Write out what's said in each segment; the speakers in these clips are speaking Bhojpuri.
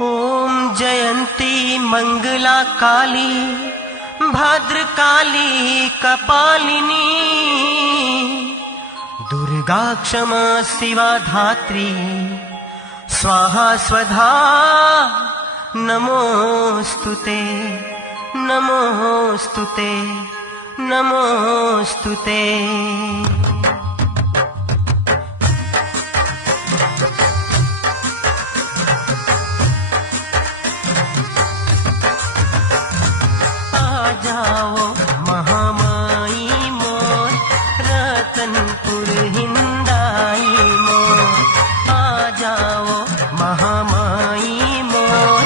ओम जयंती मंगला काली भद्रकाली कपालिनी दुर्गा क्षमा शिवा धात्री स्वाहा स्वधा नमोस्तुते नमोस्तुते नमोस्तुते। जाओ महामाई मोर रतनपुर हिंदाई मोर, आ जाओ महामाई मोर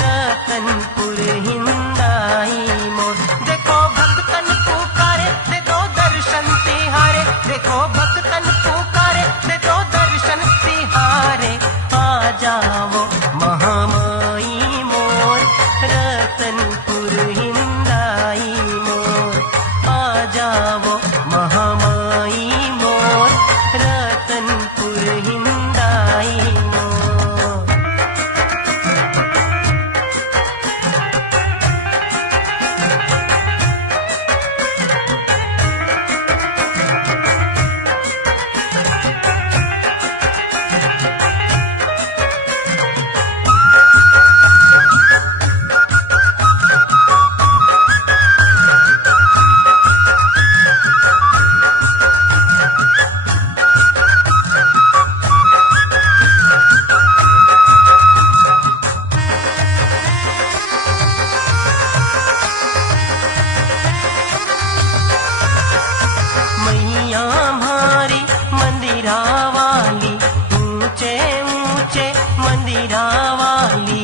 रतनपुर हिंदाई मोर। देखो भक्तन पुकारे दे दो दर्शन तिहारे, देखो भक्तन पुकारे दे दो दर्शन तिहारे। आ जाओ महामाई मोर रतनपुर हिंदाई मोर, आ जाओ महामाई मोर रतनपुर हिंदाई मोर। मंदिरा वाली ऊंचे ऊंचे मंदिरा वाली,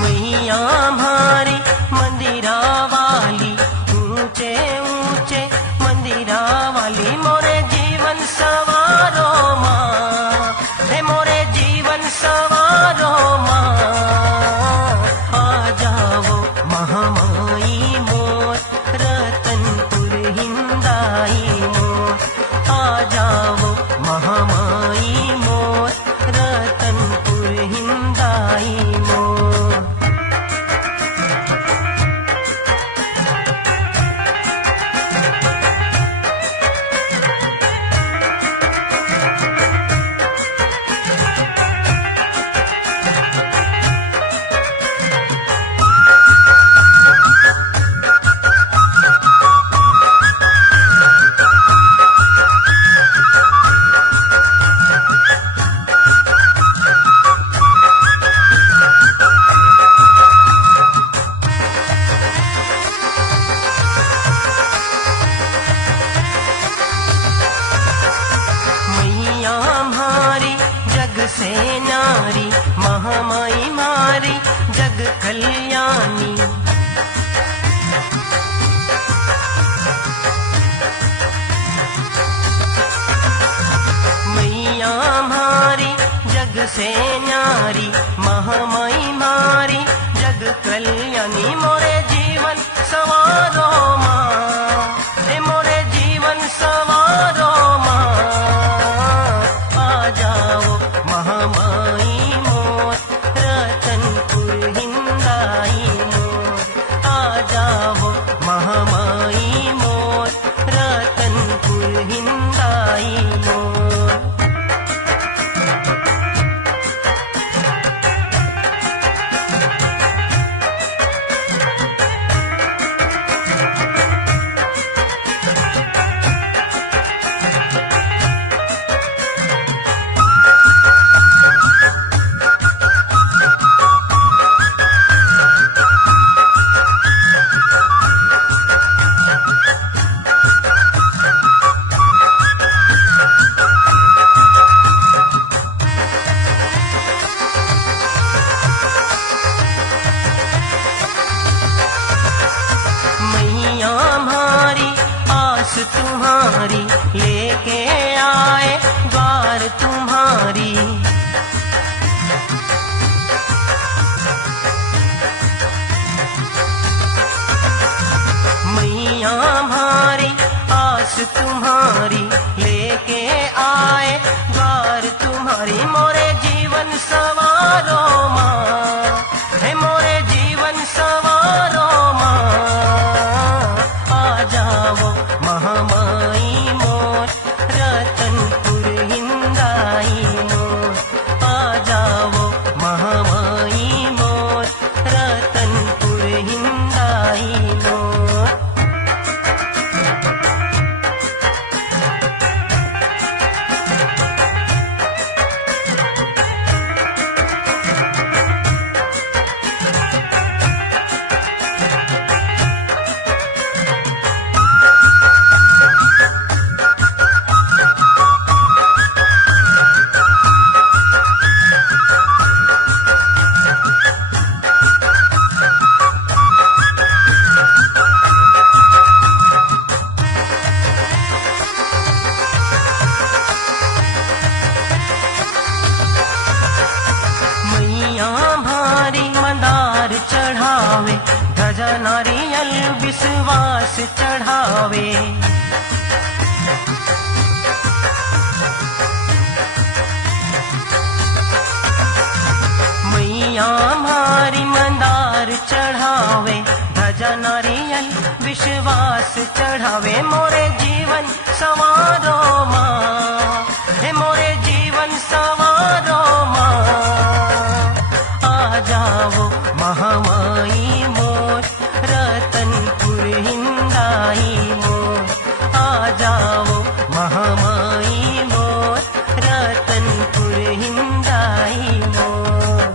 मैया हमारी मंदिरा वाली ऊंचे ऊंचे मंदिरा वाली। मोरे जीवन सवारो माँ, हे मोरे जीवन सवारो माँ। महामाई मोर रतनपुर हिंदाई मोर, आ जाओ महामाई मोर रतनपुर हिंदाई मोर। जग से नारी महामाई मारी जग कल्याणी, मैया मारी जग से नारी महामाई मारी जग कल्याणी। मोरे जीवन सवारो माँ, हे मोरे जीवन सवारो माँ। आ जाओ महामाई मोर रतनपुर हिंदाई मोर, आ जाओ महामाई मोर रतनपुर हिंदाई मोर। तुम्हारी लेके आए द्वार तुम्हारी, मैया हमारी आस तुम्हारी लेके आए द्वार तुम्हारी। मोरे जीवन सवारो माँ, हे मोरे जीवन सवारो माँ। आ जाओ महामाई मोर रतनपुर हिंदाई मोर। आ जाओ महामाई मोर रतनपुर हिंदाई मोर। चढ़ावे ध्वजा नारियल विश्वास चढ़ावे। मैया हमारी मंदार चढ़ावे ध्वजा नारियल विश्वास चढ़ावे। मोरे जीवन सवारो माँ, हे मोरे जीवन सवारो माँ। आ जाओ महामाई मोर रतनपुर हिंदाई मोर। आ जाओ महामाई मोर रतनपुर हिंदाई मोर।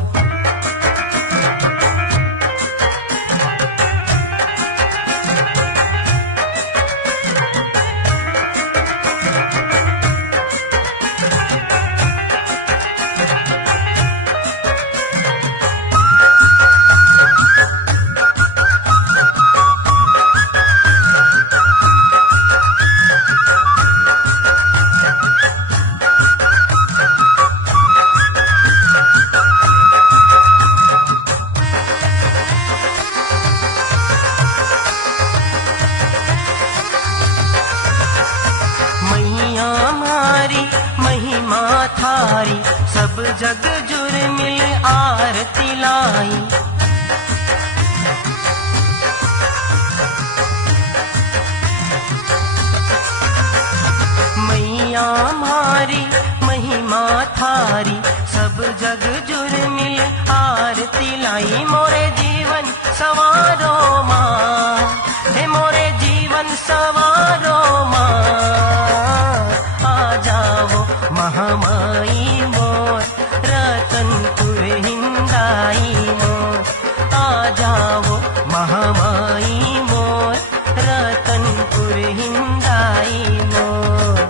महिमा थारी सब जग जुर मिल आरती लाई। मैया हमारी महिमा थारी सब जग जुर मिल आरती लाई। मोरे जीवन सवारो माँ, हे मोरे जीवन सवारो माँ। आ जाओ महामाई मोर रतनपुर हिंदाई मोर। आ जाओ महामाई मोर रतनपुर हिंदाई मोर।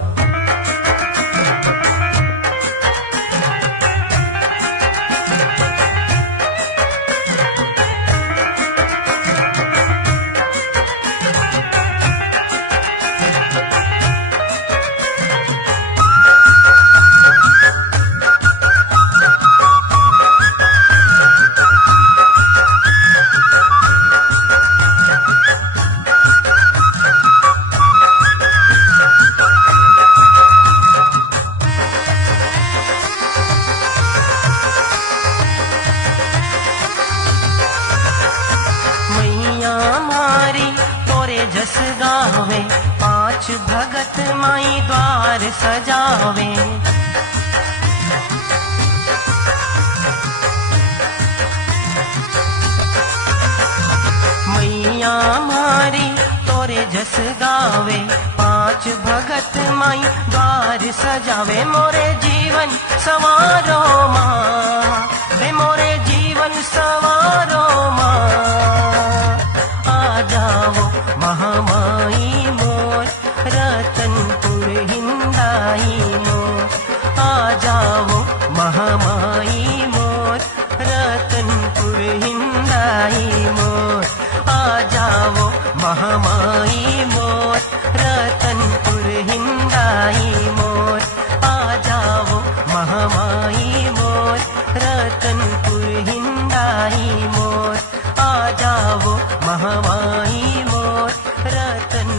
जस गावे पांच भगत माई द्वार सजावे। मैया हमारी तोरे जस गावे पांच भगत माई द्वार सजावे। मोरे जीवन सवारो माँ, हे मोरे जीवन सवारो माँ। आ जाओ महामाई मोर रतनपुर हिंदाई मोर। आ जाओ महामाई मोर रतनपुर हिंदाई मोर। आ जाओ महामाई मोर रतनपुर हिंदाई मोर। आ जाओ महामाई मोर रतनपुर हिंदाई मोर। आ जाओ महामाई मोर रतन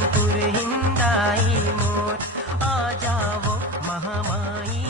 महामाई